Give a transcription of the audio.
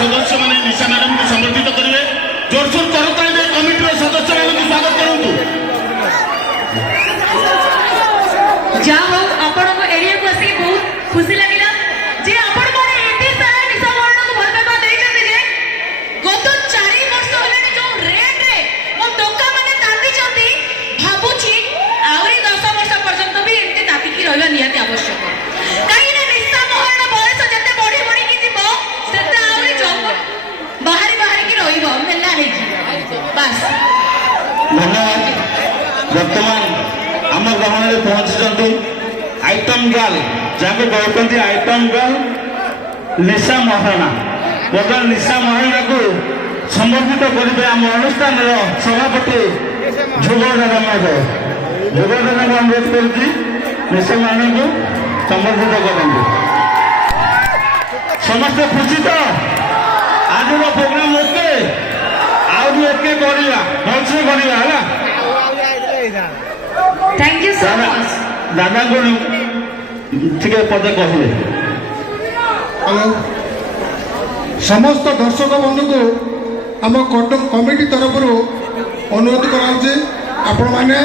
सदस्य मैंने निशा मैडम को संबर्धित करेंगे। जोरसोर करताली कमिटी सदस्य मान स्वागत करूँ। जहाँ हो आपण एरिया को आसिक बहुत खुशी लगिला जे आपण माने एते सारा निशा मरण को भल पाबा देइ जते जे गत 4 वर्ष होलानी जो रेट रे मो टोका माने तांदी चंदी भाबुची आउरी 10 वर्ष पर्यंत भी एते तापी की रहला नियत आवश्यक काई ना निशा मरण बयस जते बढी बढी की दिबो सेते आउरी जंग बाहरी बाहरी की रहिबो मेला हे बस। धन्यवाद। वर्तमान आम ग्रहण में पहुंची आइटम गर्ल जहाँ कहते आइटम गर्ल निशा महाराणा बर्तमान निशा महाराणा को संबर्धित करेंगे आम अनुष्ठान सभापति ध्रुव दादा महोदय। ध्रुव दादा को अनुरोध करुच्ची निशा महाराणा को संबर्धित करेंगे। समस्त खुशी तो आज प्रोग्राम ओके आज ओके करवा भलसे करवा है। Thank you so much. दादा को ठीक पदे कहले समस्त दर्शक बंधु को आम कमिटी तरफ अनुरोध कराऊे आपण मैंने